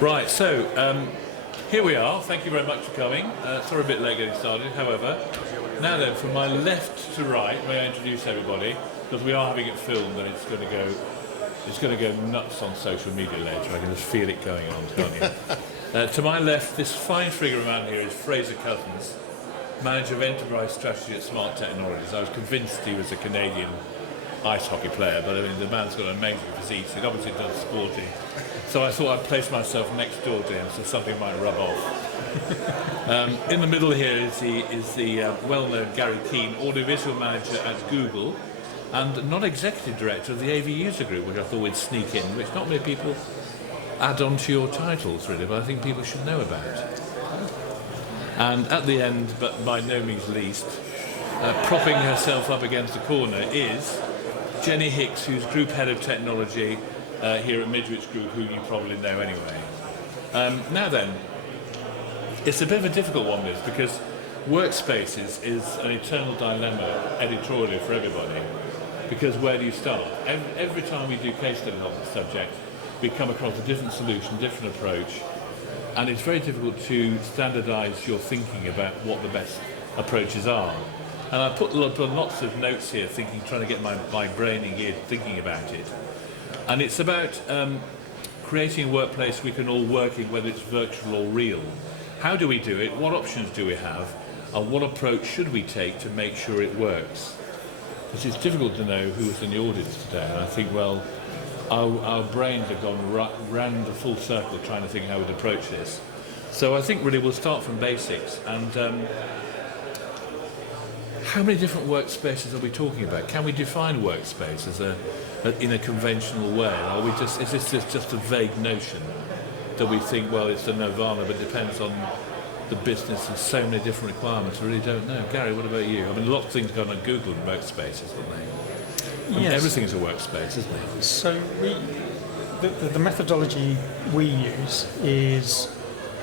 Right, so here we are. Thank you very much for coming. Sorry a bit late getting started. However, now then, from my left to right, may I introduce everybody, because we are having it filmed and it's going to go nuts on social media later. I can just feel it going on, can't you? To my left, this fine figure around here is Frazer Couzens, Manager of Enterprise Strategy at Smart Technologies. I was convinced he was a Canadian ice hockey player, but I mean, the man's got an amazing physique. He obviously does sporting. So I thought I'd place myself next door to him so something might rub off. In the middle here is the well-known Gary Keene, audiovisual manager at Google and non-executive director of the AV User Group, which I thought we'd sneak in, which not many people add on to your titles really, but I think people should know about. And at the end, but by no means least, propping herself up against the corner is Jenny Hicks, who's Group Head of Technology here at Midwich Group, who you probably know anyway. Now then, it's a bit of a difficult one, this, because workspaces is an eternal dilemma editorially for everybody, because where do you start? Every time we do case studies on the subject, we come across a different solution, different approach, and it's very difficult to standardise your thinking about what the best approaches are. And I put lots of notes here, trying to get my brain engaged, thinking about it. And it's about creating a workplace we can all work in, whether it's virtual or real. How do we do it? What options do we have? And what approach should we take to make sure it works? Because it's difficult to know who's in the audience today. And I think, well, our brains have gone round the full circle trying to think how we'd approach this. So I think really we'll start from basics. And how many different workspaces are we talking about? Can we define workspace as in a conventional way? Is this just a vague notion that we think, well, it's the nirvana, but it depends on the business and so many different requirements? I really don't know. Gary, what about you? I mean, a lot of things go on Google and workspaces, aren't they? I mean, everything's a workspace, isn't it? So the methodology we use is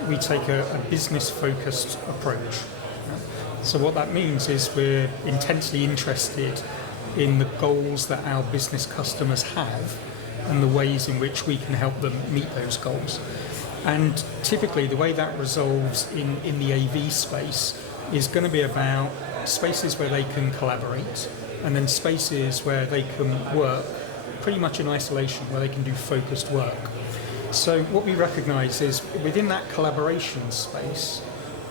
we take a business-focused approach. So what that means is we're intensely interested in the goals that our business customers have and the ways in which we can help them meet those goals. And typically the way that resolves in the AV space is going to be about spaces where they can collaborate and then spaces where they can work pretty much in isolation, where they can do focused work. So what we recognise is within that collaboration space,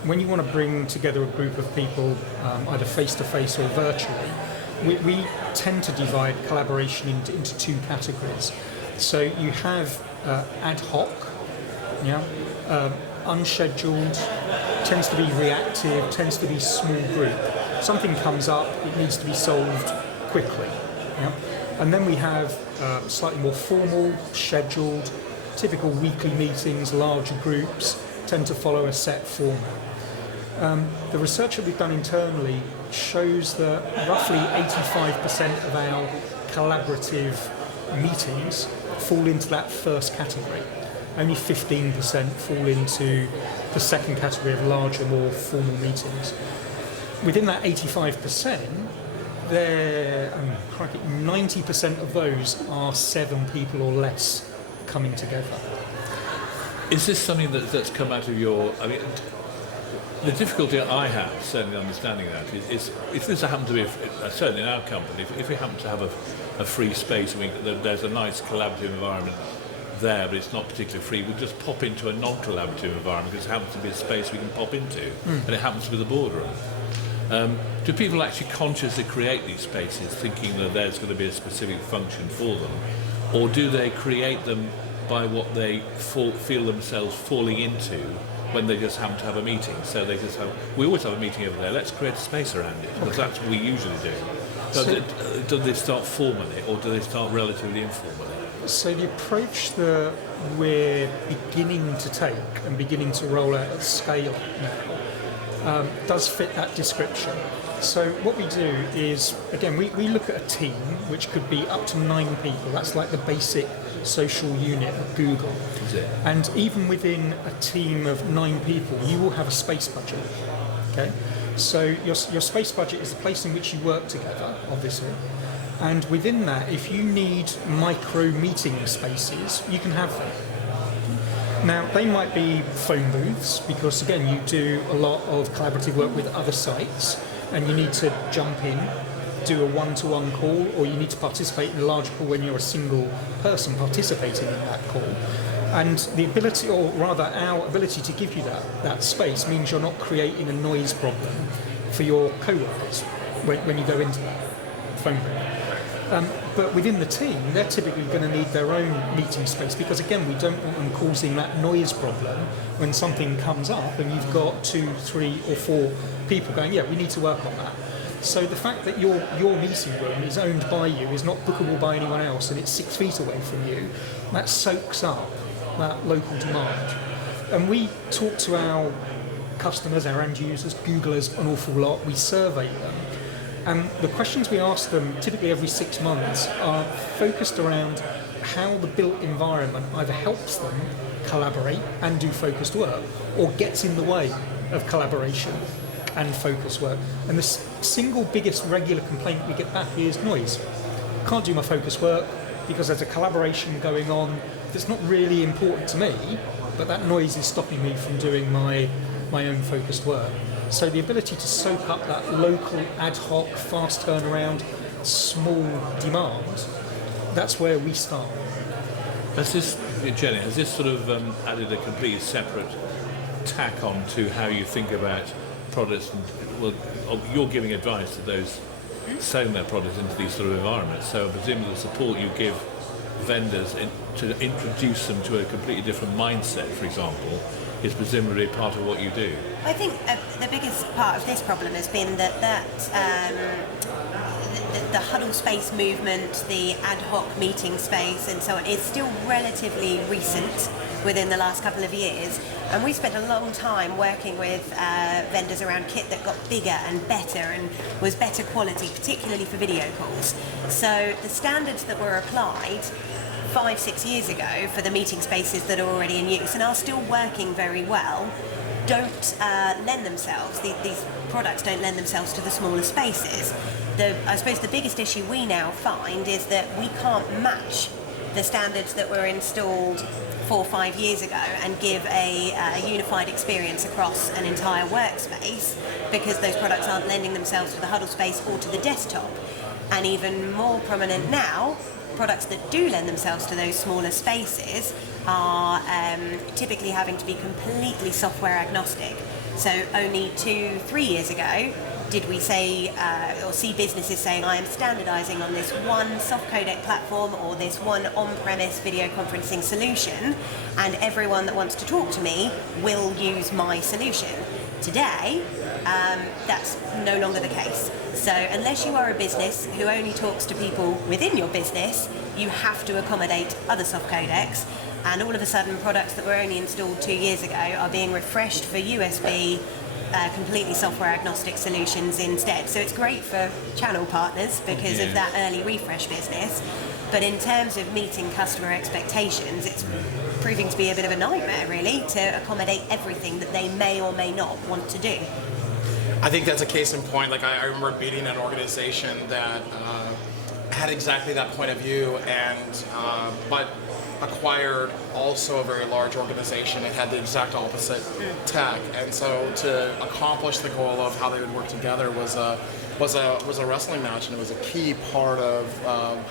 when you want to bring together a group of people, either face-to-face or virtually, we tend to divide collaboration into two categories. So you have ad hoc, unscheduled, tends to be reactive, tends to be small group. Something comes up, it needs to be solved quickly. And then we have slightly more formal, scheduled, typical weekly meetings, larger groups, tend to follow a set format. The research that we've done internally shows that roughly 85% of our collaborative meetings fall into that first category. Only 15% fall into the second category of larger, more formal meetings. Within that 85%, 90% of those are 7 people or less coming together. Is this something that's come out of your... I mean, the difficulty I have, certainly understanding that, is if this happened to be, certainly in our company, if we happen to have a free space and there's a nice collaborative environment there, but it's not particularly free, we'll just pop into a non-collaborative environment because it happens to be a space we can pop into, and it happens to be the boardroom. Do people actually consciously create these spaces thinking that there's going to be a specific function for them, or do they create them by what they feel themselves falling into when they just happen to have a meeting? So we always have a meeting over there, let's create a space around it, because that's what we usually do. Do they start formally, or do they start relatively informally? So the approach that we're beginning to take and beginning to roll out at scale now does fit that description. So what we do is, again, we look at a team which could be up to 9 people. That's like the basic social unit at Google. And even within a team of 9 people, you will have a space budget. Okay, so your space budget is the place in which you work together, obviously. And within that, if you need micro meeting spaces, you can have them. Now, they might be phone booths because, again, you do a lot of collaborative work with other sites and you need to jump in, do a one-to-one call, or you need to participate in a large call when you're a single person participating in that call. And the ability, or rather our ability to give you that space means you're not creating a noise problem for your co-workers when you go into that phone booth. But within the team, they're typically going to need their own meeting space because, again, we don't want them causing that noise problem when something comes up and you've got 2, 3 or 4 people going, yeah, we need to work on that. So the fact that your meeting room is owned by you, is not bookable by anyone else, and it's 6 feet away from you, that soaks up that local demand. And we talk to our customers, our end users, Googlers an awful lot, we survey them. And the questions we ask them, typically every 6 months, are focused around how the built environment either helps them collaborate and do focused work, or gets in the way of collaboration and focused work. And the single biggest regular complaint we get back is noise. Can't do my focused work because there's a collaboration going on that's not really important to me, but that noise is stopping me from doing my own focused work. So the ability to soak up that local, ad hoc, fast turnaround, small demand, that's where we start. Jenny, has this sort of added a completely separate tack on to how you think about products? And, you're giving advice to those selling their products into these sort of environments, so presumably the support you give vendors to introduce them to a completely different mindset, for example, is presumably part of what you do. I think the biggest part of this problem has been that the huddle space movement, the ad hoc meeting space and so on is still relatively recent within the last couple of years, and we spent a long time working with vendors around kit that got bigger and better and was better quality, particularly for video calls. So the standards that were applied 5-6 years ago for the meeting spaces that are already in use and are still working very well don't lend themselves, these products don't lend themselves to the smaller spaces. I suppose the biggest issue we now find is that we can't match the standards that were installed 4 or 5 years ago and give a unified experience across an entire workspace because those products aren't lending themselves to the huddle space or to the desktop. And even more prominent now, products that do lend themselves to those smaller spaces are typically having to be completely software agnostic. So only 2-3 years ago did we say or see businesses saying, I am standardizing on this one soft codec platform or this one on-premise video conferencing solution, and everyone that wants to talk to me will use my solution. Today, that's no longer the case. So unless you are a business who only talks to people within your business, you have to accommodate other soft codecs, and all of a sudden products that were only installed 2 years ago are being refreshed for USB, completely software agnostic solutions instead. So it's great for channel partners because of that early refresh business, but in terms of meeting customer expectations, it's proving to be a bit of a nightmare really to accommodate everything that they may or may not want to do. I think that's a case in point. Like I remember beating an organization that had exactly that point of view, and but acquired also a very large organization. It had the exact opposite tech, and so to accomplish the goal of how they would work together was a wrestling match, and it was a key part of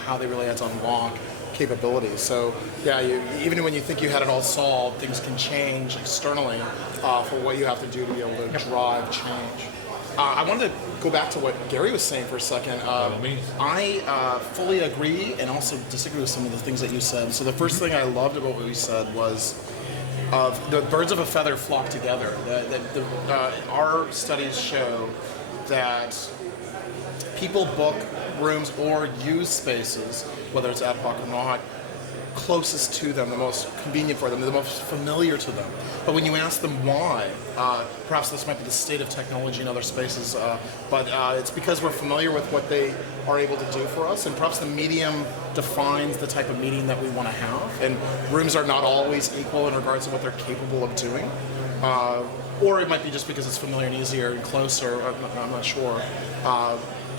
how they really had to unlock capabilities. So yeah, even when you think you had it all solved, things can change externally for what you have to do to be able to drive change. I wanted to go back to what Gary was saying for a second. I fully agree and also disagree with some of the things that you said. So the first thing I loved about what you said was the birds of a feather flock together. Our studies show that people book rooms or use spaces, whether it's ad hoc or not, closest to them, the most convenient for them, the most familiar to them. But when you ask them why, perhaps this might be the state of technology in other spaces, but it's because we're familiar with what they are able to do for us, and perhaps the medium defines the type of meeting that we want to have, and rooms are not always equal in regards to what they're capable of doing. Or it might be just because it's familiar and easier and closer, I'm not sure.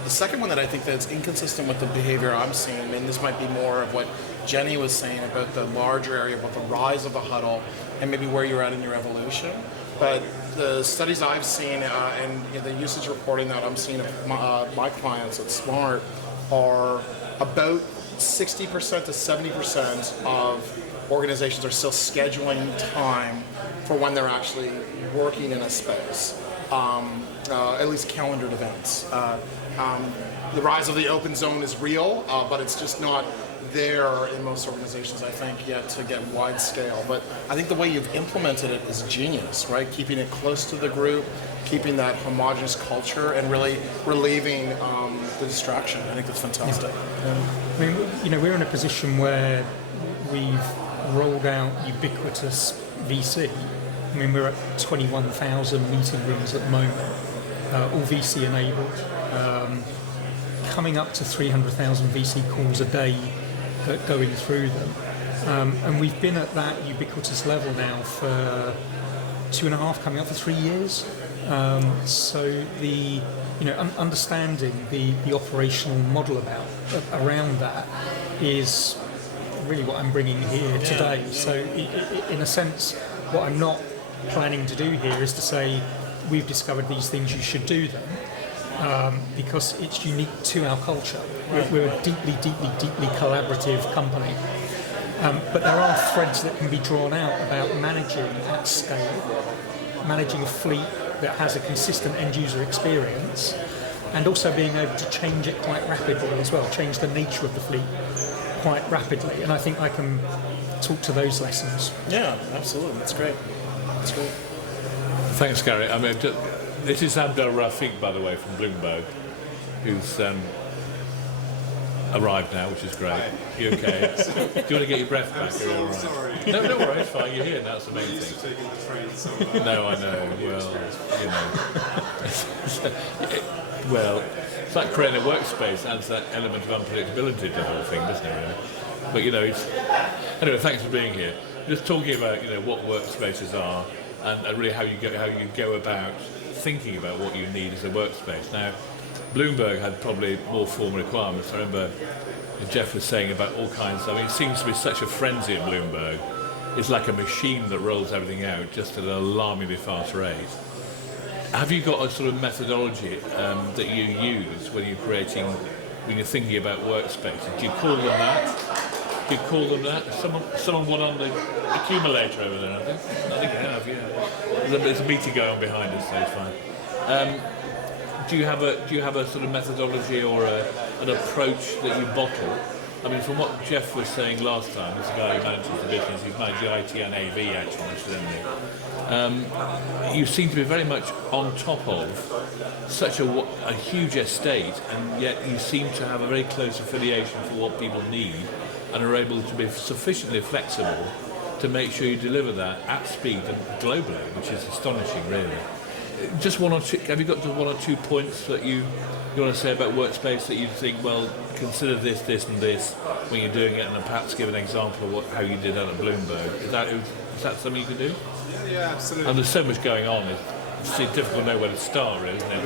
The second one that I think that's inconsistent with the behavior I'm seeing, and this might be more of what Jenny was saying about the larger area, about the rise of the huddle, and maybe where you're at in your evolution. But the studies I've seen and the usage reporting that I'm seeing of my clients at Smart are about 60% to 70% of organizations are still scheduling time for when they're actually working in a space, at least calendared events. The rise of the open zone is real, but it's just not there in most organizations, I think, yet to get wide scale. But I think the way you've implemented it is genius, right? Keeping it close to the group, keeping that homogenous culture, and really relieving the distraction. I think that's fantastic. I mean, we're in a position where we've rolled out ubiquitous VC. I mean, we're at 21,000 meeting rooms at the moment, all VC enabled, coming up to 300,000 VC calls a day going through them. And we've been at that ubiquitous level now for 2.5, coming up for 3 years. So understanding the operational model around that is really what I'm bringing here today. So in a sense, what I'm not planning to do here is to say we've discovered these things, you should do them, because it's unique to our culture. We're a deeply collaborative company. But there are threads that can be drawn out about managing at scale, managing a fleet that has a consistent end user experience, and also being able to change it quite rapidly as well, change the nature of the fleet quite rapidly. And I think I can talk to those lessons. Yeah, absolutely. That's great. That's great. Thanks, Gary. I mean, this is Abdul Rafique, by the way, from Bloomberg, who's arrived now, which is great. Hi. You okay? Do you want to get your breath back? I'm so right? Sorry. No, don't worry, it's fine. You're here, that's the main I'm used thing. to taking the train, so... No, I know. Well, it's like creating a workspace adds that element of unpredictability to the whole thing, doesn't it, really? But, it's... Anyway, thanks for being here. Just talking about, what workspaces are and really how you go about thinking about what you need as a workspace. Now, Bloomberg had probably more formal requirements. I remember Jeff was saying about all kinds. I mean, it seems to be such a frenzy at Bloomberg. It's like a machine that rolls everything out just at an alarmingly fast rate. Have you got a sort of methodology that you use when you're thinking about workspaces? Do you call them that? Someone won on the accumulator over there, I think I have, yeah. There's a meeting going on behind us, so it's fine. Do you have a sort of methodology or an approach that you bottle? I mean, from what Jeff was saying last time, this guy who manages the business, he's managed the IT and AV actually, incidentally. You seem to be very much on top of such a huge estate, and yet you seem to have a very close affiliation for what people need, and are able to be sufficiently flexible to make sure you deliver that at speed and globally, which is astonishing, really. Just one or two. Have you got just one or two points that you want to say about workspace that you think, well, consider this, and this when you're doing it, and then perhaps give an example of how you did that at Bloomberg? Is that something you can do? Yeah, absolutely. And there's so much going on. It's difficult to know where to start, really, isn't it?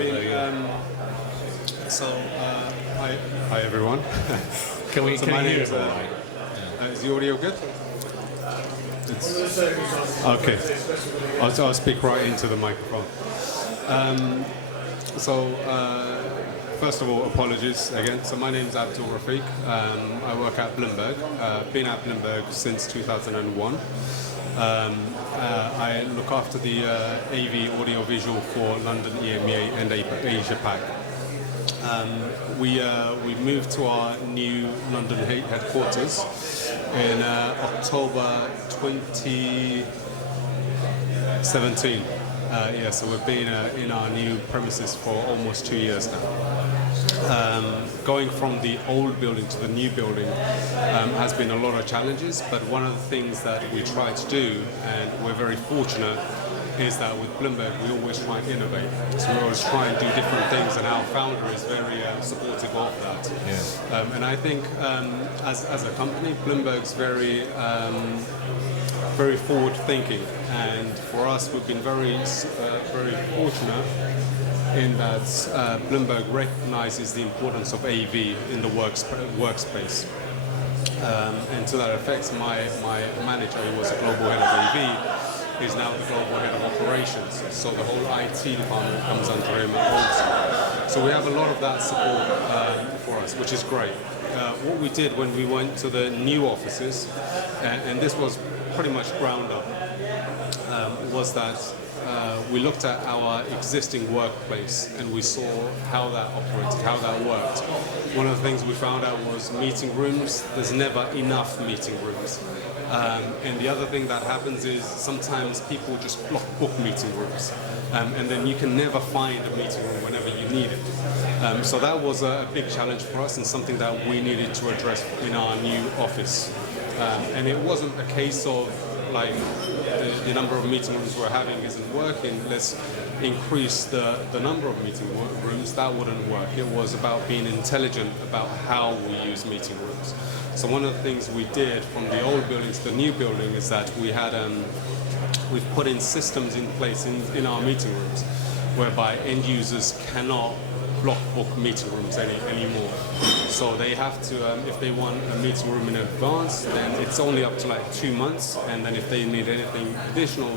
Hi everyone. Can you hear us all right? Is the audio good? Okay. I'll speak right into the microphone. First of all, apologies again. So my name is Abdul Rafique. I work at Bloomberg. Been at Bloomberg since 2001. I look after the AV audio visual for London, EMEA, and Asia Pac. We moved to our new London headquarters in October 2017. So we've been in our new premises for almost 2 years now. Going from the old building to the new building has been a lot of challenges, but one of the things that we try to do, and we're very fortunate, is that with Bloomberg we always try and innovate. So we always try and do different things, and our founder is very supportive of that. Yeah. And I think as a company, Bloomberg's very forward thinking, and for us we've been very fortunate in that Bloomberg recognizes the importance of AV in the workspace. And to that effect, my manager, who was a global head of AV, is now the global head of operations. So the whole IT department comes under him also. So we have a lot of that support for us, which is great. What we did when we went to the new offices, and this was pretty much ground up, was that we looked at our existing workplace and we saw how that operated, how that worked. One of the things we found out was meeting rooms, there's never enough meeting rooms. And the other thing that happens is sometimes people just book meeting rooms. And then you can never find a meeting room whenever you need it. So that was a big challenge for us and something that we needed to address in our new office. And it wasn't a case of like the number of meeting rooms we're having isn't working, let's increase the number of meeting rooms. That wouldn't work. It was about being intelligent about how we use meeting rooms. So one of the things we did from the old building to the new building is that we had we've put in systems in place in our meeting rooms whereby end users cannot block book meeting rooms anymore. So they have to, if they want a meeting room in advance, then it's only up to like 2 months, and then if they need anything additional,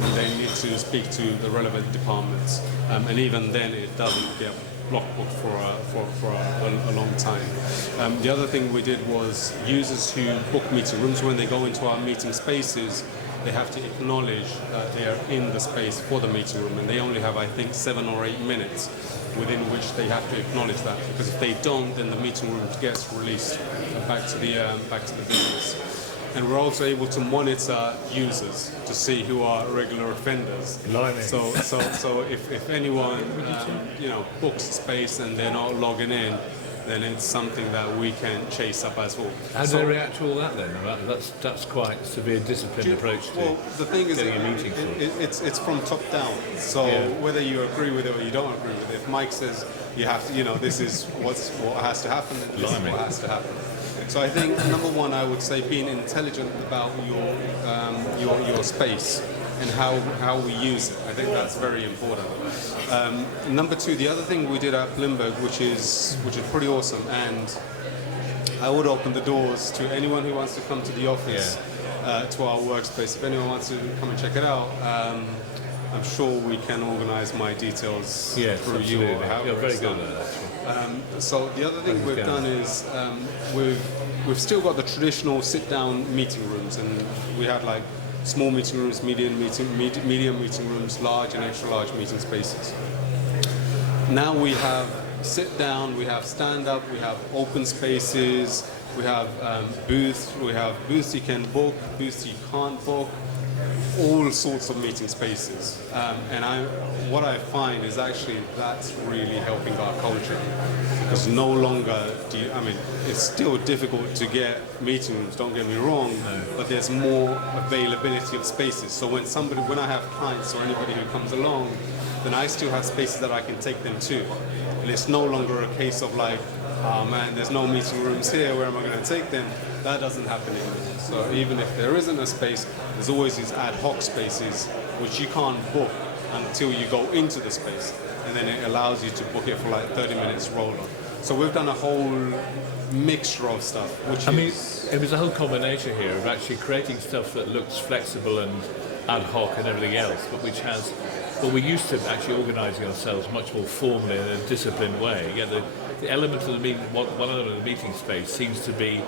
then they need to speak to the relevant departments. And even then, it doesn't get block booked for a long time. The other thing we did was users who book meeting rooms, when they go into our meeting spaces, they have to acknowledge that they are in the space for the meeting room, and they only have, I think, 7 or 8 minutes within which they have to acknowledge that, because if they don't, then the meeting room gets released back to the business. And we're also able to monitor users to see who are regular offenders. So if anyone books space and they're not logging in, then it's something that we can chase up as well. How do they react to all that then? That's quite a severe disciplined approach to the thing is, getting a meeting. It's from top down. So whether you agree with it or you don't agree with it, if Mike says you have to, this is what has to happen, then this is what has to happen. So I think number one, I would say being intelligent about your space and how we use it. I think that's very important. Number two, the other thing we did at Bloomberg, which is pretty awesome, and I would open the doors to anyone who wants to come to the office, to our workspace. If anyone wants to come and check it out, I'm sure we can organize my details through you. Or You're very good at that, actually. So the other thing we've done is we've still got the traditional sit-down meeting rooms, and we had like small meeting rooms, medium meeting rooms, large and extra large meeting spaces. Now we have sit down, we have stand up, we have open spaces, we have booths you can book, booths you can't book, all sorts of meeting spaces. And what I find is actually that's really helping our culture, because no longer it's still difficult to get meeting rooms, don't get me wrong, but there's more availability of spaces. So when I have clients or anybody who comes along, then I still have spaces that I can take them to. And it's no longer a case of like, oh man, there's no meeting rooms here, where am I going to take them? That doesn't happen anymore. So even if there isn't a space, there's always these ad hoc spaces which you can't book until you go into the space, and then it allows you to book it for like 30 minutes roll on. So we've done a whole mixture of stuff, it was a whole combination here of actually creating stuff that looks flexible and ad hoc and everything else, but which has, we're used to actually organising ourselves much more formally in a disciplined way. Yet the element of the meeting, one element of the meeting space seems to be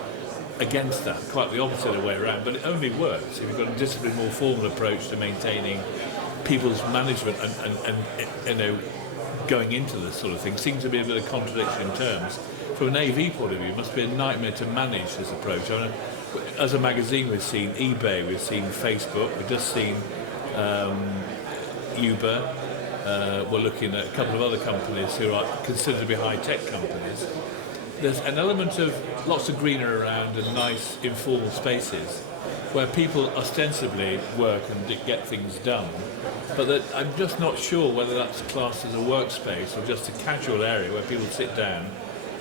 against that, quite the opposite way around, but it only works if you've got a disciplined, more formal approach to maintaining people's management and going into this sort of thing. Seems to be a bit of contradiction in terms. From an AV point of view, it must be a nightmare to manage this approach. As a magazine, we've seen eBay, we've seen Facebook, we've just seen Uber. We're looking at a couple of other companies who are considered to be high-tech companies. There's an element of lots of greenery around and nice informal spaces where people ostensibly work and get things done, but that I'm just not sure whether that's classed as a workspace or just a casual area where people sit down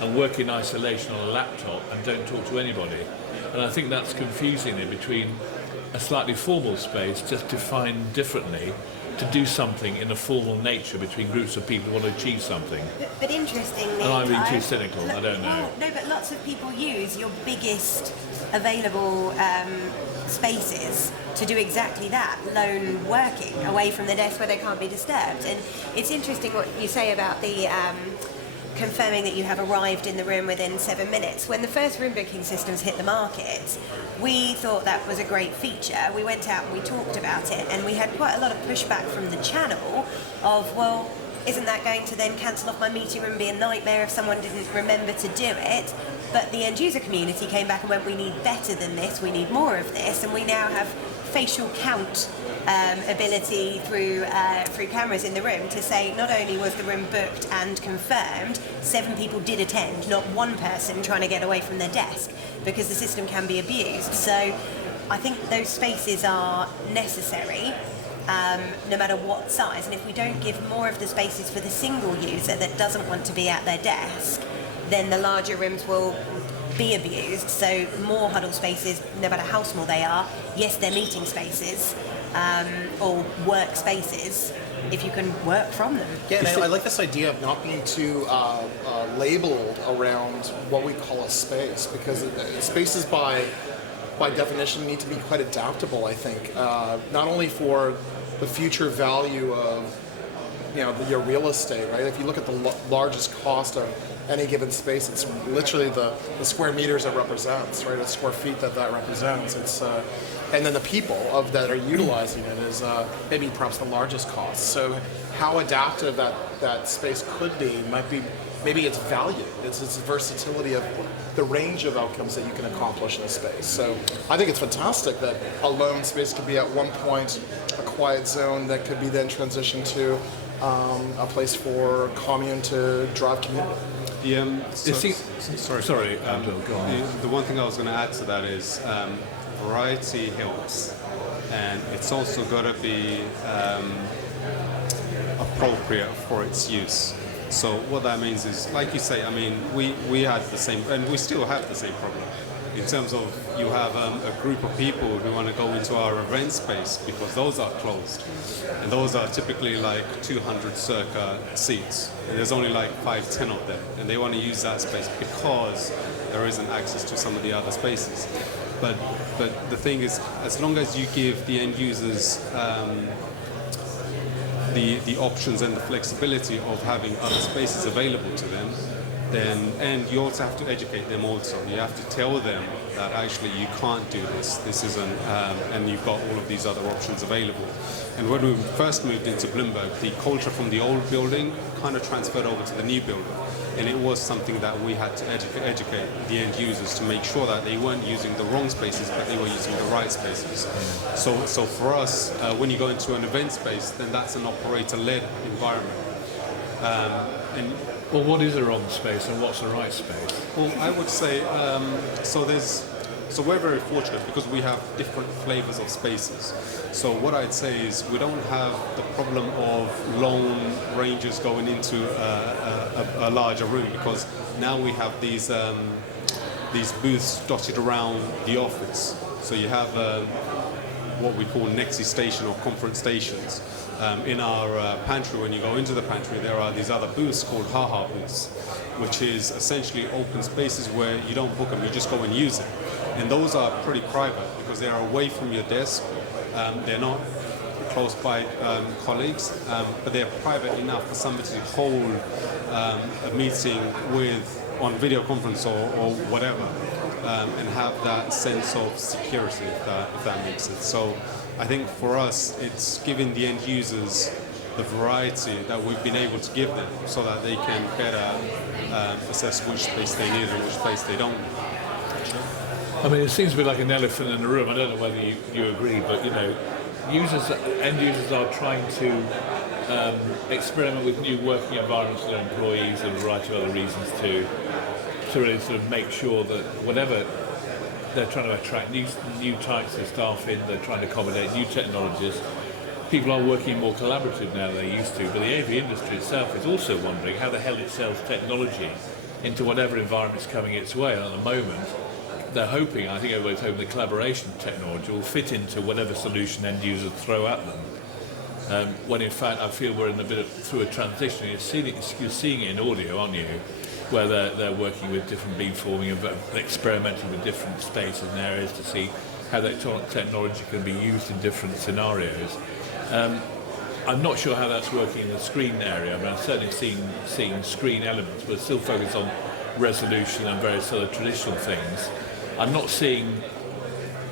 and work in isolation on a laptop and don't talk to anybody. And I think that's confusing it between a slightly formal space just defined differently to do something in a formal nature between groups of people who want to achieve something. But interestingly, And I'm being too cynical, I don't know. No, but lots of people use your biggest available spaces to do exactly that, lone working, away from the desk where they can't be disturbed. And it's interesting what you say about the confirming that you have arrived in the room within 7 minutes. When the first room booking systems hit the market, we thought that was a great feature. We went out and we talked about it, and we had quite a lot of pushback from the channel of, well, isn't that going to then cancel off my meeting room and be a nightmare if someone didn't remember to do it? But the end user community came back and went, we need better than this, we need more of this, and we now have facial count ability through cameras in the room to say not only was the room booked and confirmed, 7 people did attend, not one person trying to get away from their desk, because the system can be abused. So I think those spaces are necessary, no matter what size, and if we don't give more of the spaces for the single user that doesn't want to be at their desk, then the larger rooms will be abused. So more huddle spaces, no matter how small they are, yes, they're meeting spaces or work spaces if you can work from them. Yeah, and I like this idea of not being too labeled around what we call a space, because spaces by definition need to be quite adaptable, I think, not only for the future value of your real estate, right? If you look at the largest cost of any given space, it's literally the square meters it represents, right? The square feet that represents. It's and then the people that are utilizing it is maybe perhaps the largest cost. So how adaptive that space could be might be maybe its value. It's its versatility of the range of outcomes that you can accomplish in a space. So I think it's fantastic that a lone space could be at one point a quiet zone that could be then transitioned to a place for commune to drive community. Sorry, Abdul, go on. The one thing I was going to add to that is variety helps, and it's also got to be appropriate for its use. So what that means is, like you say, I mean, we had the same, and we still have the same problem. In terms of you have a group of people who want to go into our event space because those are closed, and those are typically like 200 circa seats, and there's only like 5-10 of them, and they want to use that space because there isn't access to some of the other spaces. But the thing is, as long as you give the end users the options and the flexibility of having other spaces available to them, and you also have to educate them also. You have to tell them that actually you can't do this. This isn't, and you've got all of these other options available. And when we first moved into Bloomberg, the culture from the old building kind of transferred over to the new building. And it was something that we had to educate the end users to make sure that they weren't using the wrong spaces, but they were using the right spaces. So for us, when you go into an event space, then that's an operator-led environment. Well, what is a wrong space and what's the right space? Well, I would say, so we're very fortunate because we have different flavors of spaces. So what I'd say is we don't have the problem of long ranges going into a larger room, because now we have these booths dotted around the office. So you have what we call Nexi station or conference stations. In our pantry, when you go into the pantry, there are these other booths called haha booths, which is essentially open spaces where you don't book them, you just go and use it. And those are pretty private because they are away from your desk. They're not close by colleagues, but they're private enough for somebody to hold a meeting on video conference or whatever, and have that sense of security, if that makes sense. So I think for us, it's giving the end users the variety that we've been able to give them so that they can better assess which space they need and which space they don't need. I mean, it seems to be like an elephant in the room. I don't know whether you agree, but end users are trying to experiment with new working environments for their employees and a variety of other reasons to really sort of make sure that whatever they're trying to attract new types of staff in, they're trying to accommodate new technologies. People are working more collaborative now than they used to, but the AV industry itself is also wondering how the hell it sells technology into whatever environment's coming its way. And at the moment, they're hoping, I think everybody's hoping, the collaboration technology will fit into whatever solution end users throw at them. when in fact I feel we're in a bit through a transition. You're seeing it in audio, aren't you? Where they're working with different beamforming and experimenting with different spaces and areas to see how that technology can be used in different scenarios. I'm not sure how that's working in the screen area. I mean, I'm certainly seeing screen elements, but still focused on resolution and various other traditional things. I'm not seeing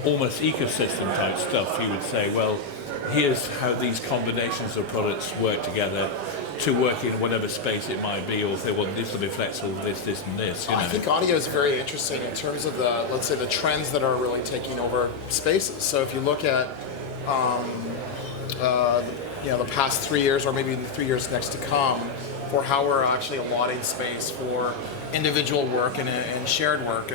almost ecosystem type stuff. You would say, well, here's how these combinations of products work together to work in whatever space it might be, or if they want this to be flexible, this, and this. You know. I think audio is very interesting in terms of the, let's say, the trends that are really taking over spaces. So if you look at the past 3 years, or maybe the 3 years next to come, for how we're actually allotting space for individual work and shared work.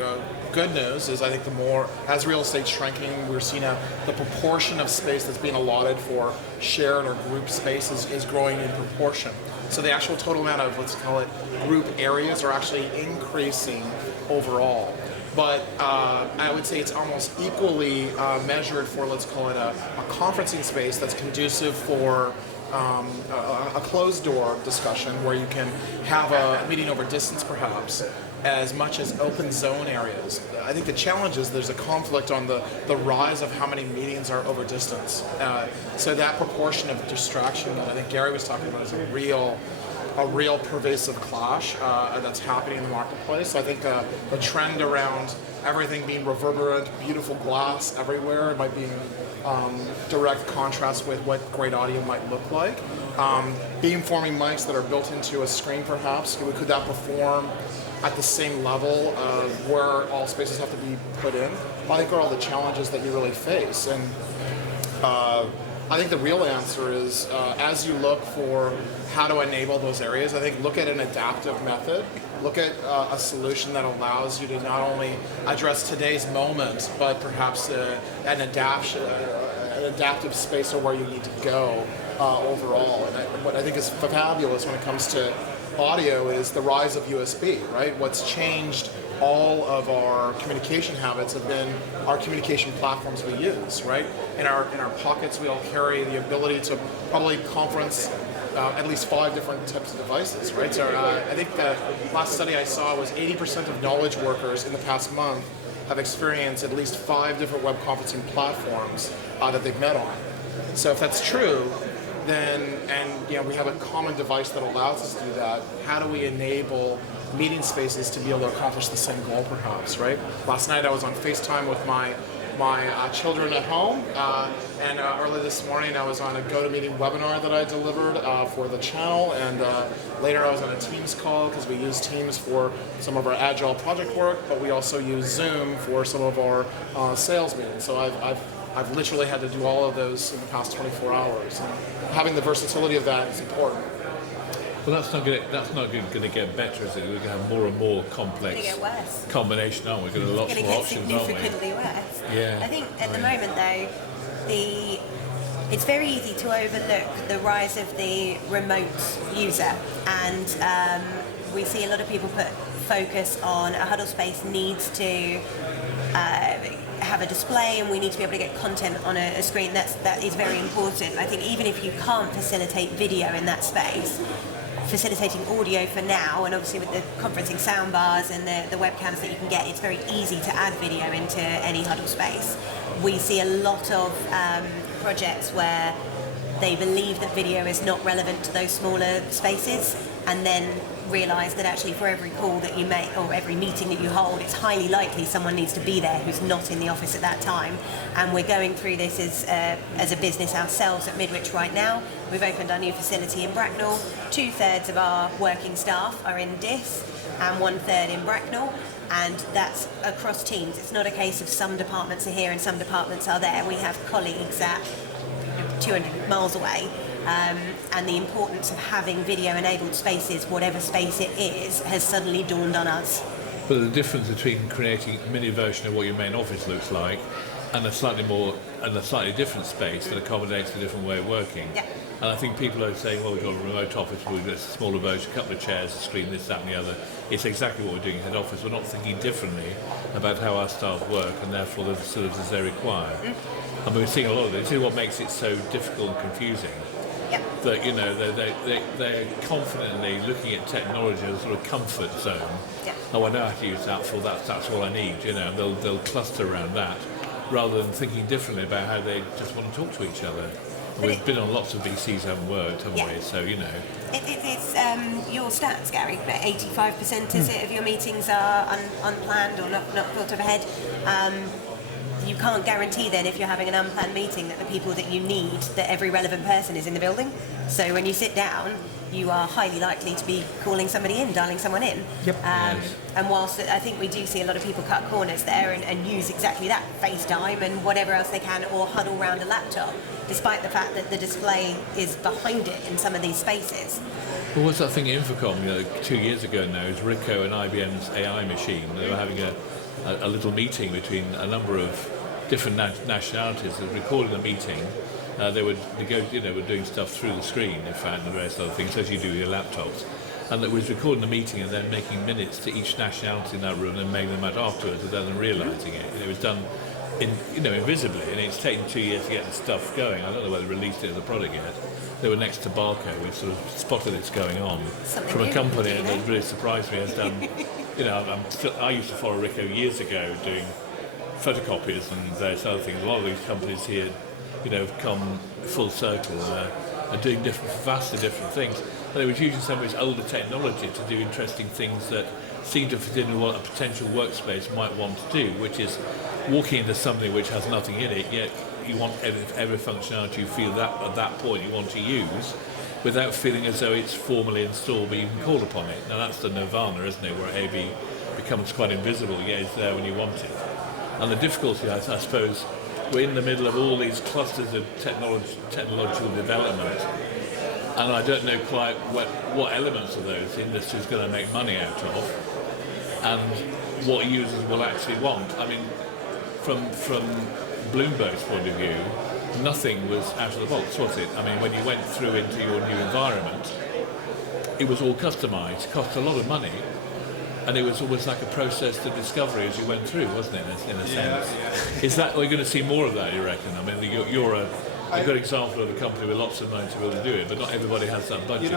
Good news is I think the more, as real estate's shrinking, we're seeing the proportion of space that's being allotted for shared or group space is growing in proportion. So the actual total amount of, let's call it, group areas are actually increasing overall. But I would say it's almost equally measured for, let's call it, a conferencing space that's conducive for a closed door discussion where you can have a meeting over distance perhaps, as much as open zone areas. I think the challenge is there's a conflict on the rise of how many meetings are over distance. So that proportion of distraction that I think Gary was talking about is a real pervasive clash that's happening in the marketplace. So I think the trend around everything being reverberant, beautiful glass everywhere might be direct contrast with what great audio might look like. Beamforming mics that are built into a screen perhaps, could that perform at the same level of where all spaces have to be put in? I think are all the challenges that you really face. And I think the real answer is, as you look for how to enable those areas, I think look at an adaptive method. Look at a solution that allows you to not only address today's moment, but perhaps an adaptive space or where you need to go overall. And what I think is fabulous when it comes to audio is the rise of USB, right? What's changed all of our communication habits have been our communication platforms we use, right? In our pockets, we all carry the ability to probably conference at least 5 different types of devices, right? So I think the last study I saw was 80% of knowledge workers in the past month have experienced at least 5 different web conferencing platforms that they've met on. So if that's true, then, and we have a common device that allows us to do that, how do we enable meeting spaces to be able to accomplish the same goal perhaps, right? Last night I was on FaceTime with my children at home, and early this morning I was on a GoToMeeting webinar that I delivered for the channel, and later I was on a Teams call because we use Teams for some of our agile project work, but we also use Zoom for some of our sales meetings. So I've literally had to do all of those in the past 24 hours. And having the versatility of that is important. Well, that's not going to get better, is it? We're going to have more and more complex combination, aren't we? We're going to have lots more options, aren't we? Significantly worse. Yeah. I think at the moment, though, it's very easy to overlook the rise of the remote user, and we see a lot of people put focus on a huddle space needs to have a display, and we need to be able to get content on a screen. That is very important. I think even if you can't facilitate video in that space, facilitating audio for now, and obviously with the conferencing soundbars and the webcams that you can get, it's very easy to add video into any huddle space. We see a lot of projects where they believe that video is not relevant to those smaller spaces, and then realise that actually for every call that you make or every meeting that you hold, it's highly likely someone needs to be there who's not in the office at that time. And we're going through this as a business ourselves at Midwich right now. We've opened our new facility in Bracknell. 2/3 of our working staff are in DIS and 1/3 in Bracknell, and that's across teams. It's not a case of some departments are here and some departments are there. We have colleagues at 200 miles away. And the importance of having video-enabled spaces, whatever space it is, has suddenly dawned on us. But the difference between creating a mini version of what your main office looks like and a slightly different space that accommodates a different way of working. Yeah. And I think people are saying, well, we've got a remote office, we've got a smaller version, a couple of chairs, a screen, this, that and the other. It's exactly what we're doing in head office. We're not thinking differently about how our staff work and therefore the facilities they require. And we're seeing a lot of this. This is what makes it so difficult and confusing. Yep. that they're confidently looking at technology as a sort of comfort zone. Yeah. Oh, I know how to use that for that's all I need. They'll cluster around that rather than thinking differently about how they just want to talk to each other. And we've been on lots of VCs who haven't worked, haven't we? So It's your stats, Gary. 85% is it of your meetings are unplanned or not thought of ahead. You can't guarantee then if you're having an unplanned meeting that the people that you need, that every relevant person is in the building. So when you sit down, you are highly likely to be calling somebody in, dialing someone in. Yep. And whilst I think we do see a lot of people cut corners there and use exactly that, FaceTime and whatever else they can, or huddle around a laptop, despite the fact that the display is behind it in some of these spaces. Well, what's that thing Infocom 2 years ago now is Ricoh and IBM's AI machine. They were having a little meeting between a number of different nationalities. They were recording the meeting. They were were doing stuff through the screen, in fact, and the rest of other things, as you do with your laptops. And that was recording the meeting and then making minutes to each nationality in that room and mailing them out afterwards without them realising it. And it was done invisibly, and it's taken 2 years to get the stuff going. I don't know whether they released it as a product yet. They were next to Barco, which sort of spotted it's going on from a company, and it really surprised me. Has done, I used to follow Ricoh years ago doing photocopiers and various other things. A lot of these companies here, have come full circle and are doing vastly different things. And they were using some of this older technology to do interesting things that seem to fit in with what a potential workspace might want to do, which is walking into something which has nothing in it, yet you want every functionality you feel that at that point you want to use without feeling as though it's formally installed but you can call upon it. Now that's the nirvana, isn't it, where AB becomes quite invisible, yet it's there when you want it. And the difficulty, I suppose, we're in the middle of all these clusters of technological development, and I don't know quite what elements of those the industry is going to make money out of, and what users will actually want. I mean, from Bloomberg's point of view, nothing was out of the box, was it? I mean, when you went through into your new environment, it was all customised, cost a lot of money, and it was almost like a process to discovery as you went through, wasn't it, in a sense? Yeah. Is that, are we going to see more of that, you reckon? I mean, you're a good example of a company with lots of money to be able to do it, but not everybody has that budget.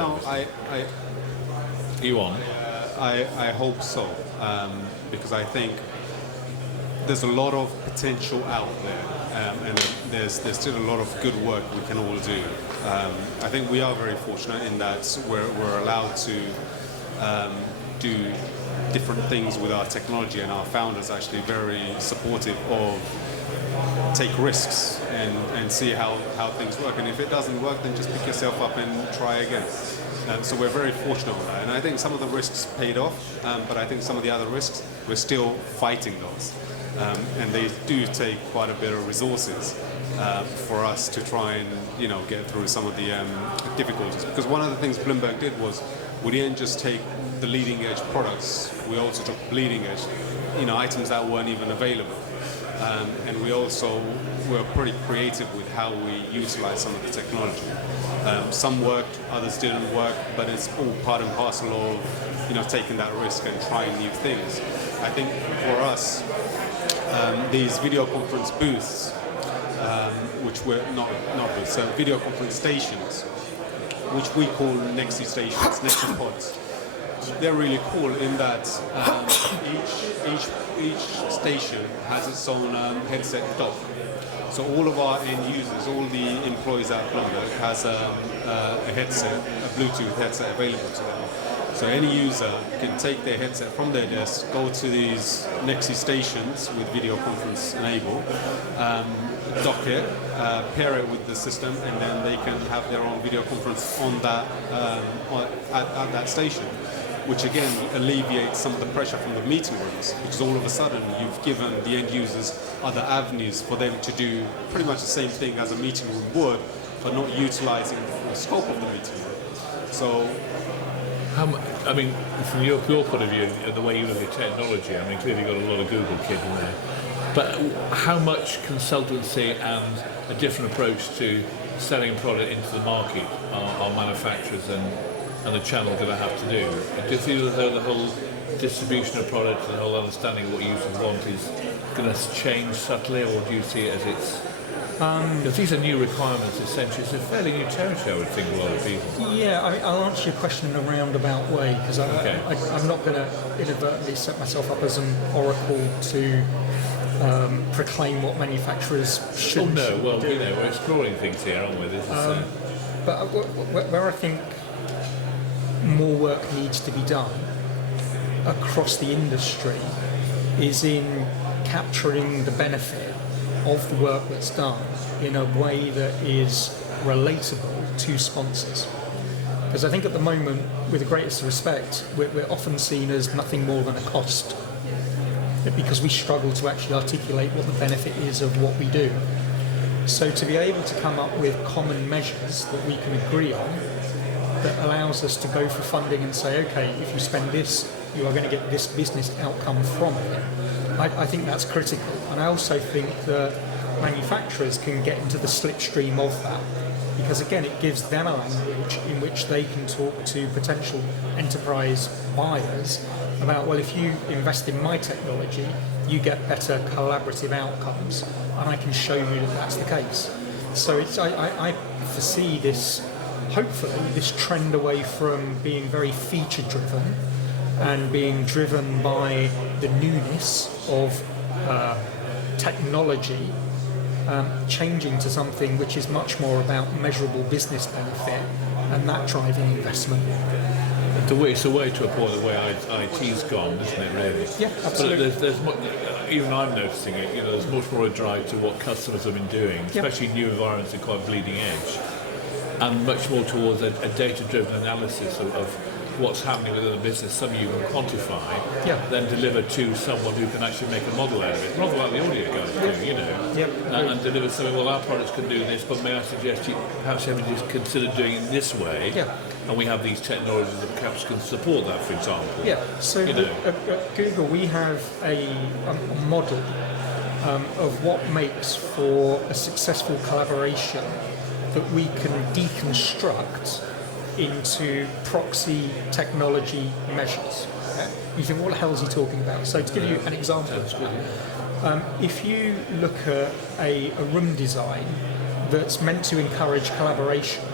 I hope so, because I think there's a lot of potential out there, and there's still a lot of good work we can all do. I think we are very fortunate in that we're allowed to do different things with our technology, and our founders are actually very supportive of take risks and see how things work. And if it doesn't work, then just pick yourself up and try again. So we're very fortunate on that. And I think some of the risks paid off, but I think some of the other risks, we're still fighting those. And they do take quite a bit of resources for us to try and get through some of the difficulties. Because one of the things Bloomberg did was we didn't just take the leading edge products, we also took bleeding edge, items that weren't even available. And we also were pretty creative with how we utilize some of the technology. Some worked, others didn't work, but it's all part and parcel of taking that risk and trying new things. I think for us, these video conference booths, which were not booths, so video conference stations, which we call Nexi stations, Nexi pods. They're really cool in that each station has its own headset dock. So all of our end users, all the employees at Bloomberg has a headset, a Bluetooth headset available to them. So any user can take their headset from their desk, go to these Nexi stations with video conference enabled, dock it, pair it with the system, and then they can have their own video conference on that at that station, which again alleviates some of the pressure from the meeting rooms, because all of a sudden you've given the end users other avenues for them to do pretty much the same thing as a meeting room would, but not utilizing the full scope of the meeting room. So, I mean, from your point of view, the way you look at technology, I mean, clearly you've got a lot of Google kid in there, but how much consultancy and a different approach to selling a product into the market are manufacturers and the channel going to have to do? Do you feel as though the whole distribution of products and the whole understanding of what users want is going to change subtly, or do you see it as it's Because these are new requirements, essentially. It's a fairly new territory, I would think, a lot of people. Yeah, I'll answer your question in a roundabout way, because I'm not going to inadvertently set myself up as an oracle to proclaim what manufacturers should. Oh no, well, do. we're exploring things here, aren't we? This is, But where I think more work needs to be done across the industry is in capturing the benefit of the work that's done in a way that is relatable to sponsors. Because I think at the moment, with the greatest respect, we're often seen as nothing more than a cost, because we struggle to actually articulate what the benefit is of what we do. So to be able to come up with common measures that we can agree on that allows us to go for funding and say, okay, if you spend this, you are going to get this business outcome from it. I think that's critical. And I also think that manufacturers can get into the slipstream of that, because again, it gives them a language in which they can talk to potential enterprise buyers about, well, if you invest in my technology, you get better collaborative outcomes, and I can show you that that's the case. So I foresee this, hopefully, this trend away from being very feature driven and being driven by the newness of technology, changing to something which is much more about measurable business benefit and that driving investment. It's a way to a point the way IT's gone, isn't it, really? Yeah, absolutely. But there's even I'm noticing it, there's much more a drive to what customers have been doing, especially new environments are quite bleeding edge, and much more towards a data-driven analysis of what's happening within the business, some you can quantify, then deliver to someone who can actually make a model out of it, rather like the audio guys do, and deliver something, well, our products can do this, but may I suggest you perhaps have just consider doing it this way, and we have these technologies that perhaps can support that, for example. Yeah, so at Google we have a model of what makes for a successful collaboration that we can deconstruct into proxy technology measures. You think, what the hell is he talking about? So to give you an example, if you look at a room design that's meant to encourage collaboration,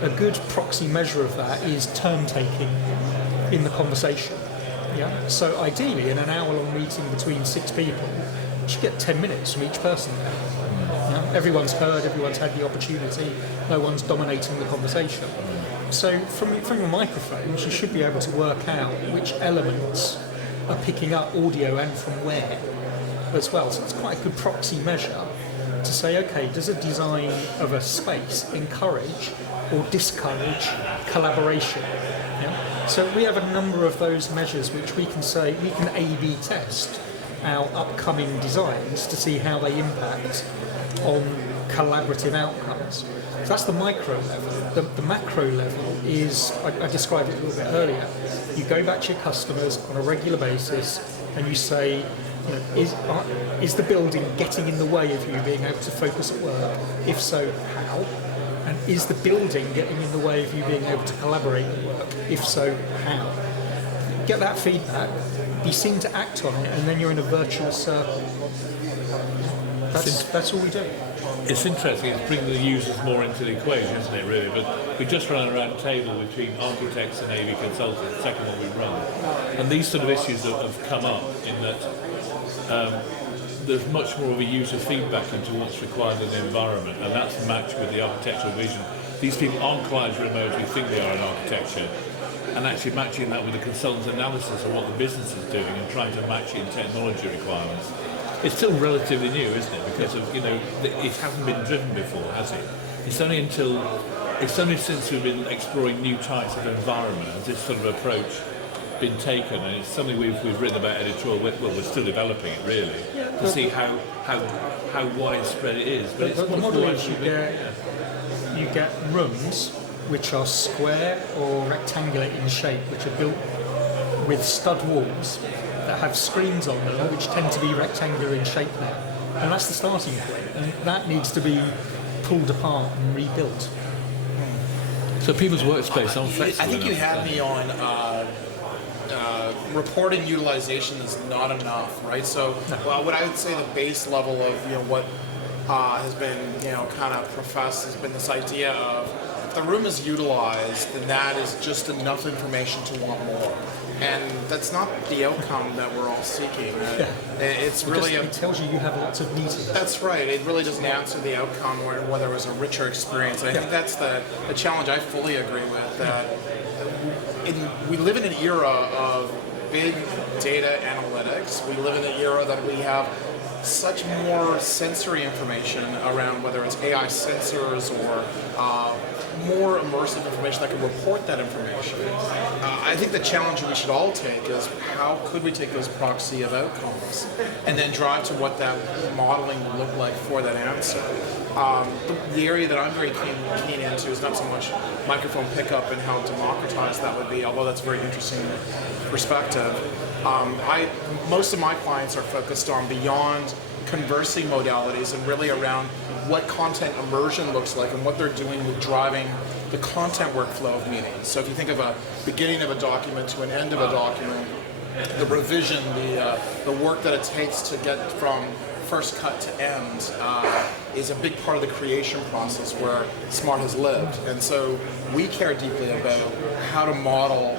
a good proxy measure of that is turn taking in the conversation. Yeah. So ideally, in an hour-long meeting between 6 people, you should get 10 minutes from each person there. Everyone's heard, everyone's had the opportunity, no one's dominating the conversation. So from your microphones, you should be able to work out which elements are picking up audio and from where as well. So it's quite a good proxy measure to say, okay, does a design of a space encourage or discourage collaboration? Yeah? So we have a number of those measures which we can say, we can A/B test our upcoming designs to see how they impact on collaborative outcomes. So that's the micro level. The macro level is, I described it a little bit earlier, you go back to your customers on a regular basis and you say, is the building getting in the way of you being able to focus at work? If so, how? And is the building getting in the way of you being able to collaborate at work? If so, how? Get that feedback, be seen to act on it, and then you're in a virtuous circle. That's all we do. It's interesting, it's bringing the users more into the equation, isn't it, really? But we just run a round table between architects and AV consultants, the second one we run. And these sort of issues have come up in that there's much more of a user feedback into what's required in the environment, and that's matched with the architectural vision. These people aren't quite as remote as we think they are in architecture, and actually matching that with the consultant's analysis of what the business is doing and trying to match it in technology requirements. It's still relatively new, isn't it? Because of it hasn't been driven before, has it? It's only since we've been exploring new types of environment has this sort of approach been taken, and it's something we've written about editorial. Well, we're still developing it really to see how widespread it is. But the model is you get rooms which are square or rectangular in shape, which are built with stud walls that have screens on them, which tend to be rectangular in shape now. And that's the starting point, and that needs to be pulled apart and rebuilt. So people's workspace aren't flexible. I think you had me on reporting utilization is not enough, right? So what I would say the base level of what has been, kind of professed, has been this idea of if the room is utilized, then that is just enough information to want more. And that's not the outcome that we're all seeking. It's really... It tells you have lots of meetings. That's right. It really doesn't answer the outcome or whether it was a richer experience. And I think that's the challenge I fully agree with. That we live in an era of big data analytics. We live in an era that we have such more sensory information around whether it's AI sensors or more immersive information that can report that information. I think the challenge we should all take is how could we take those proxy of outcomes and then drive to what that modeling would look like for that answer. The area that I'm very keen into is not so much microphone pickup and how democratized that would be, although that's a very interesting perspective. Most of my clients are focused on beyond conversing modalities and really around what content immersion looks like and what they're doing with driving the content workflow of meetings. So if you think of a beginning of a document to an end of a document, the revision, the work that it takes to get from first cut to end is a big part of the creation process where Smart has lived. And so we care deeply about how to model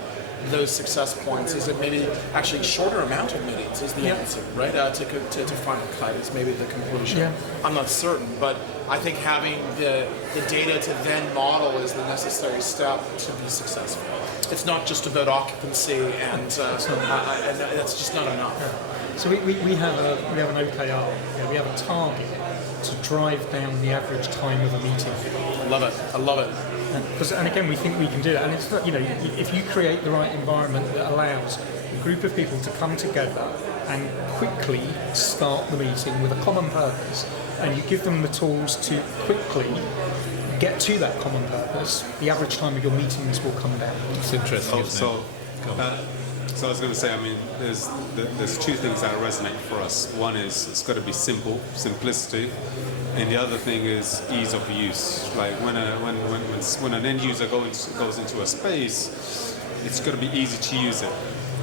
those success points. Is it maybe actually shorter amount of meetings is the answer, right? To final cut is maybe the conclusion. Yeah. I'm not certain, but I think having the data to then model is the necessary step to be successful. It's not just about occupancy and that's just not enough. Yeah. So we have an OKR. We have a target to drive down the average time of a meeting. I love it. And again, we think we can do that. And it's not, if you create the right environment that allows a group of people to come together and quickly start the meeting with a common purpose, and you give them the tools to quickly get to that common purpose, the average time of your meetings will come down. It's interesting, isn't it? So I was going to say, there's two things that resonate for us. One is it's got to be simplicity, and the other thing is ease of use. Like when an end user goes into a space, it's got to be easy to use it.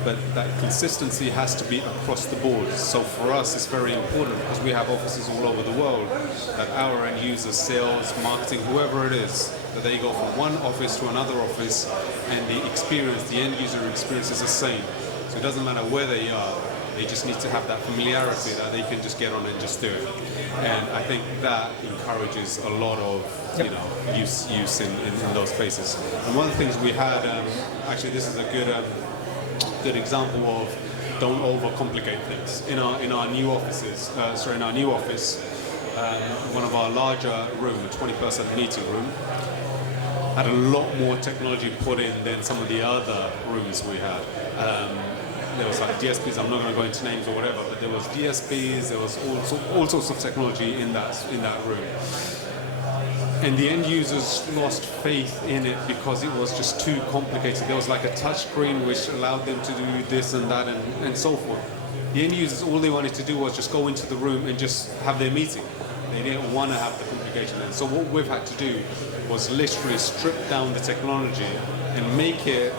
But that consistency has to be across the board. So for us, it's very important because we have offices all over the world that our end users, sales, marketing, whoever it is, that they go from one office to another office and the end user experience is the same. So it doesn't matter where they are, they just need to have that familiarity that they can just get on and just do it. And I think that encourages a lot of use in those spaces. And one of the things we had, actually this is a good example of don't overcomplicate things. In our new offices, in our new office, one of our larger room, a 20-person meeting room, had a lot more technology put in than some of the other rooms we had. There was like DSPs, I'm not going to go into names or whatever, but there was DSPs, there was all sorts of technology in that room. And the end users lost faith in it because it was just too complicated. There was like a touch screen which allowed them to do this and that and so forth. The end users, all they wanted to do was just go into the room and just have their meeting. They didn't want to have the complication. And so what we've had to do was literally strip down the technology and make it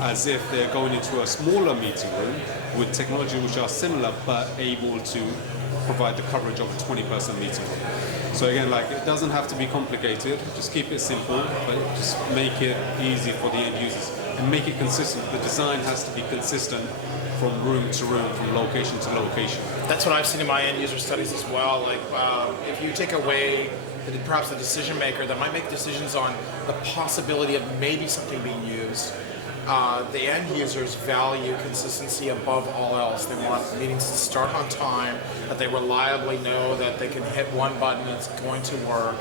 as if they're going into a smaller meeting room with technology which are similar but able to provide the coverage of a 20-person meeting room. So again, it doesn't have to be complicated, just keep it simple, but just make it easy for the end users and make it consistent. The design has to be consistent from room to room, from location to location. That's what I've seen in my end user studies as well. If you take away perhaps the decision maker that might make decisions on the possibility of maybe something being used, the end users value consistency above all else. They want meetings to start on time, that they reliably know that they can hit one button and it's going to work,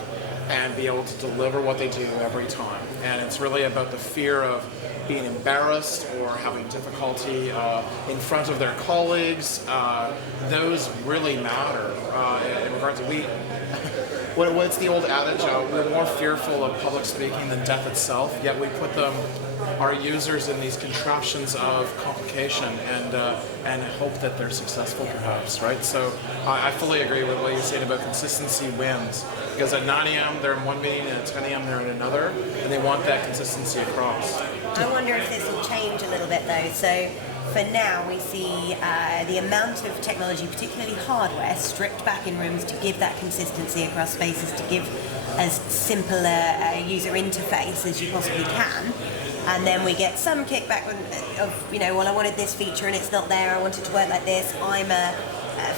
and be able to deliver what they do every time. And it's really about the fear of being embarrassed or having difficulty in front of their colleagues. Those really matter in regards to what's the old adage? We're more fearful of public speaking than death itself, yet we put our users in these contraptions of complication and hope that they're successful perhaps, right? So I fully agree with what you're saying about consistency wins. Because at 9 a.m. they're in one meeting and at 10 a.m. they're in another, and they want that consistency across. I wonder if this will change a little bit though. So for now we see the amount of technology, particularly hardware, stripped back in rooms to give that consistency across spaces, to give as simple a user interface as you possibly can. And then we get some kickback of, well, I wanted this feature and it's not there, I want it to work like this, I'm a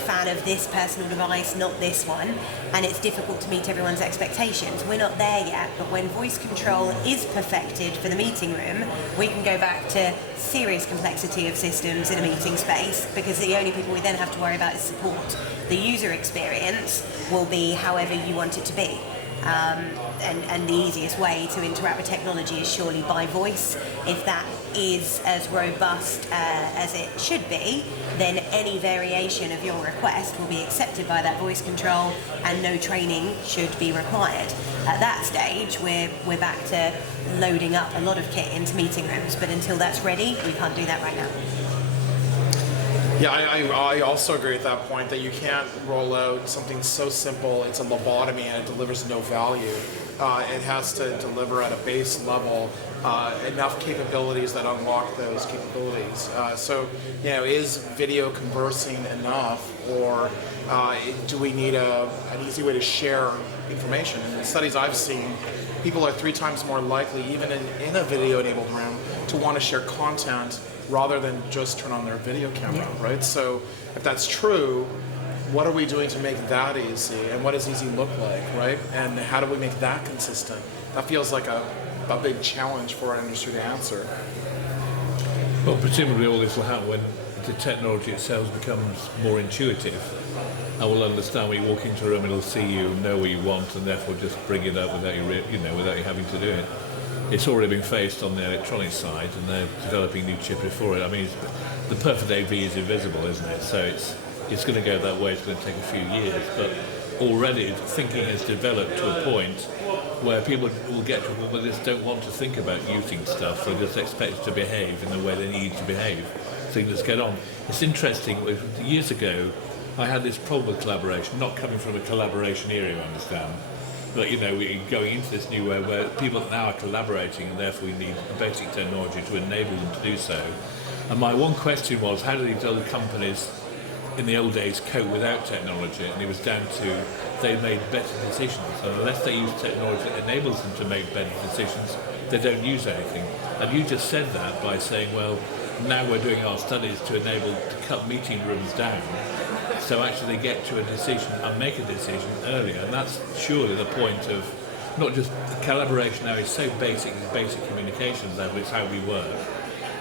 fan of this personal device, not this one, and it's difficult to meet everyone's expectations. We're not there yet, but when voice control is perfected for the meeting room, we can go back to serious complexity of systems in a meeting space, because the only people we then have to worry about is support. The user experience will be however you want it to be. And the easiest way to interact with technology is surely by voice. If that is as robust as it should be, then any variation of your request will be accepted by that voice control and no training should be required. At that stage, we're back to loading up a lot of kit into meeting rooms, but until that's ready, we can't do that right now. Yeah, I also agree with that point, that you can't roll out something so simple, it's a lobotomy and it delivers no value. It has to deliver at a base level enough capabilities that unlock those capabilities. Is video conversing enough, or do we need an easy way to share information? In the studies I've seen, people are 3 times more likely, even in a video-enabled room, to want to share content rather than just turn on their video camera, right? So if that's true, what are we doing to make that easy? And what does easy look like, right? And how do we make that consistent? That feels like a big challenge for our industry to answer. Well, presumably all this will happen when the technology itself becomes more intuitive. I will understand when you walk into a room, it'll see you, know what you want, and therefore just bring it up without without you having to do it. It's already been faced on the electronic side, and they're developing new chips for it. I mean, the perfect AV is invisible, isn't it? So it's going to go that way. It's going to take a few years, but already thinking has developed to a point where people will get to a point where they just don't want to think about using stuff. They just expect it to behave in the way they need to behave. Things get on. It's interesting. Years ago, I had this problem with collaboration, not coming from a collaboration era, you understand. But we're going into this new way where people now are collaborating, and therefore we need basic technology to enable them to do so. And my one question was, how do these other companies in the old days cope without technology? And it was down to they made better decisions. And unless they use technology that enables them to make better decisions, they don't use anything. And you just said that by saying, well, now we're doing our studies to enable to cut meeting rooms down. So actually they get to a decision and make a decision earlier, and that's surely the point of not just collaboration now is so basic, it's basic communications level, it's how we work.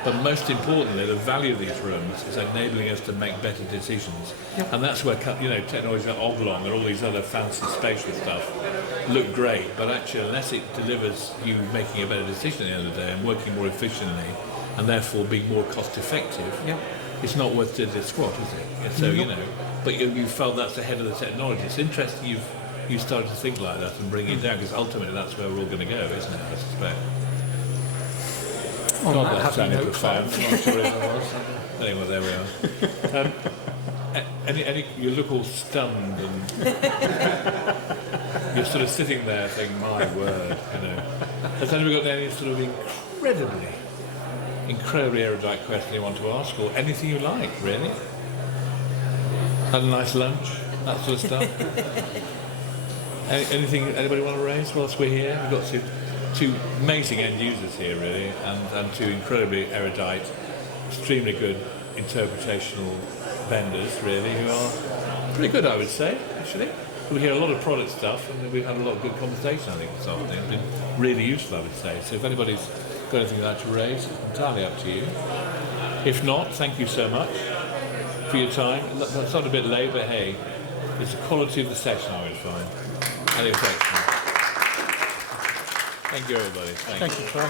But most importantly, the value of these rooms is enabling us to make better decisions. Yep. And that's where technologies like Oblong and all these other fancy spatial stuff look great, but actually unless it delivers you making a better decision at the end of the day and working more efficiently and therefore being more cost effective, yep, it's not worth doing this squat, is it? And so, but you felt that's ahead of the technology. It's interesting you've started to think like that and bring it down, because ultimately that's where we're all going to go, isn't it, I suspect? God, that sounded profound. I'm not sure it was. Anyway, there we are. You look all stunned and you're sort of sitting there thinking, my word, Has anybody got any sort of incredibly erudite question you want to ask, or anything you like, really? Had a nice lunch, that sort of stuff. Anything anybody want to raise whilst we're here? We've got two amazing end users here, really, and 2 incredibly erudite, extremely good interpretational vendors, really, who are pretty good, I would say, actually. We hear a lot of product stuff, and we've had a lot of good conversation, I think, this afternoon. It's been really useful, I would say. So if anybody's got anything like to raise, it's entirely up to you. If not, thank you so much for your time. That's not a bit late, but hey, it's the quality of the session, I would find. And it's excellent. Thank you, everybody. Thank you.